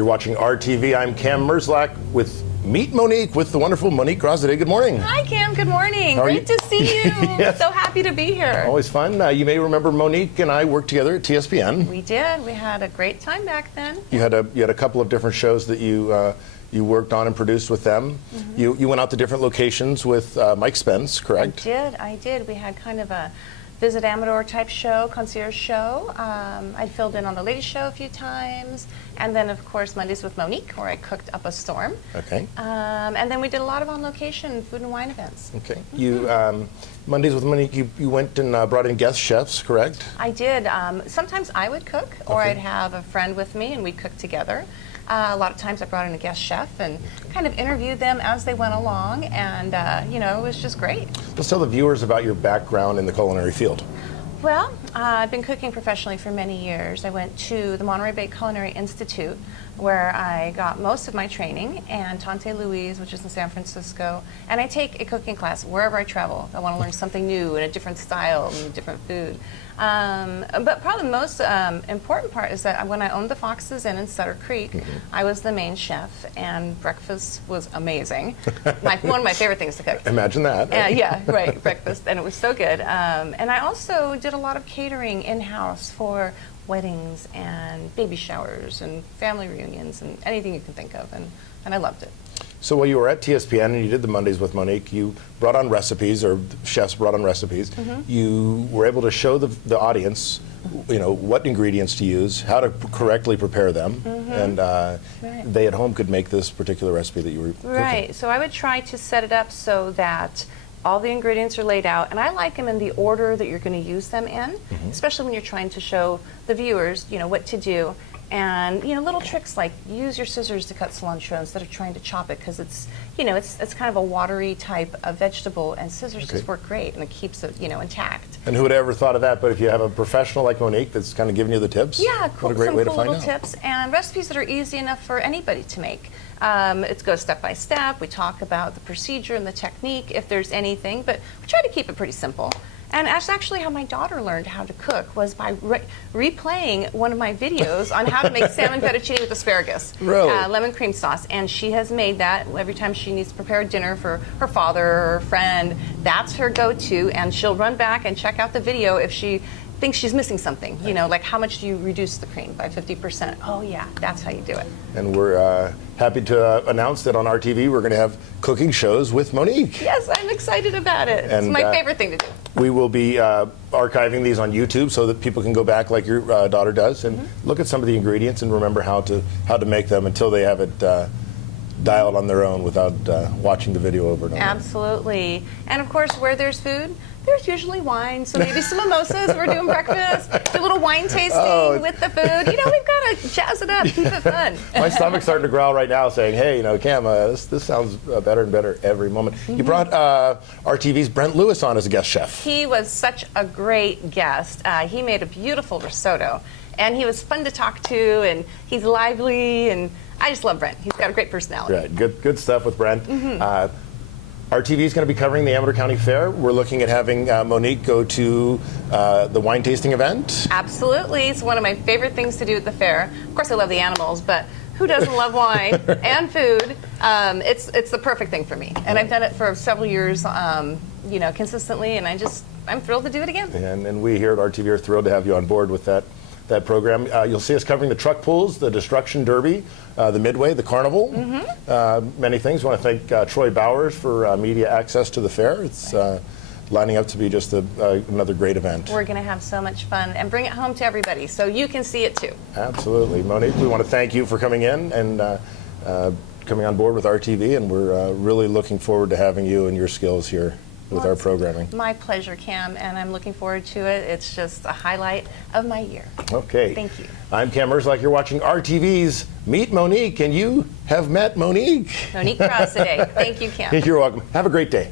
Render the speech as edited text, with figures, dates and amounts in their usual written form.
You're watching RTV. I'm Kam Merzlak with Meet Monique with the wonderful Monique Graziadei. Good morning. Hi, Kam. Good morning. How are Great you? to see you. Yes. So happy to be here. Always fun. You may remember Monique and I worked together at TSPN. We did. We had a great time back then. You had a couple of different shows that you worked on and produced with them. Mm-hmm. You went out to different locations with Mike Spence, correct? I did. We had kind of a Visit AMADOR type show, concierge show. I filled in on the Ladies Show a few times. And then, of course, Mondays with Monique, where I cooked up a storm. Okay. And then we did a lot of on-location food and wine events. Okay. You Mondays with Monique, you went and brought in guest chefs, correct? I did. Sometimes I would cook, or Okay. I'd have a friend with me, and we'd cook together. A lot of times I brought in a guest chef and kind of interviewed them as they went along, and it was just great. Let's tell the viewers about your background in the culinary field. Well, I've been cooking professionally for many years. I went to the Monterey Bay Culinary Institute, where I got most of my training, and Tante Louise, which is in San Francisco, and I take a cooking class wherever I travel. I want to learn something new and a different style and different food. But probably the most important part is that when I owned the Fox's Inn in Sutter Creek, I was the main chef, and breakfast was amazing. One of my favorite things to cook. Imagine that. Yeah, right, breakfast, and it was so good. And I also did a lot of catering in-house for weddings and baby showers and family reunions and anything you can think of, and I loved it. So while you were at TSPN and you did the Mondays with Monique, you brought on recipes, or chefs brought on recipes. You were able to show the audience, what ingredients to use, how to correctly prepare them, and they at home could make this particular recipe that you were cooking. Right. So I would try to set it up so that all the ingredients are laid out, and I like them in the order that you're going to use them in, especially when you're trying to show the viewers, what to do. And little tricks like use your scissors to cut cilantro instead of trying to chop it, because it's it's kind of a watery type of vegetable, and scissors just work great, and it keeps it intact. And who would have ever thut of that? But if you have a professional like Monique that's kind of giving you the tips, yeah, what a great way to find little out. tips and recipes that are easy enough for anybody to make. It goes step by step. We talk about the procedure and the technique if there's anything, but we try to keep it pretty simple. And that's actually how my daughter learned how to cook, was by replaying one of my videos on how to make salmon fettuccine with asparagus, really? Lemon cream sauce. And she has made that every time she needs to prepare dinner for her father or her friend. That's her go-to, and she'll run back and check out the video if she thinks she's missing something. Like how much do you reduce the cream by 50%? Oh yeah, that's how you do it. And we're happy to announce that on RTV we're going to have cooking shows with Monique. Yes, I'm excited about it. It's And, my favorite thing to do. We will be archiving these on YouTube so that people can go back like your daughter does and look at some of the ingredients and remember how to make them until they have it dialed on their own without watching the video over and over. Absolutely. And of course, where there's food, there's usually wine. So maybe some mimosas. We're doing breakfast. Do a little wine tasting with the food. We've got to jazz it up, keep it fun. My stomach's starting to growl right now, saying, "Hey, Kam, this sounds better and better every moment." You brought RTV's Brent Lewis on as a guest chef. He was such a great guest. He made a beautiful risotto, and he was fun to talk to, and he's lively, and I just love Brent. He's got a great personality. Right, good stuff with Brent. RTV is going to be covering the Amador County Fair. We're looking at having Monique go to the wine tasting event. Absolutely. It's one of my favorite things to do at the fair. Of course, I love the animals, but who doesn't love wine and food? It's the perfect thing for me. And I've done it for several years, consistently, and I'm thrilled to do it again. And we here at RTV are thrilled to have you on board with that program. You'll see us covering the truck pulls, the Destruction Derby, the Midway, the Carnival, many things. I want to thank Troy Bowers for media access to the fair. It's lining up to be just another great event. We're going to have so much fun and bring it home to everybody so you can see it too. Absolutely. Monique, we want to thank you for coming in and coming on board with RTV, and we're really looking forward to having you and your skills here with our programming. My pleasure, Kam, and I'm looking forward to it. It's just a highlight of my year. Okay. Thank you. I'm Kam Merzlak. You're watching RTV's Meet Monique, and you have met Monique. Monique Graziadei. Thank you, Kam. You're welcome. Have a great day.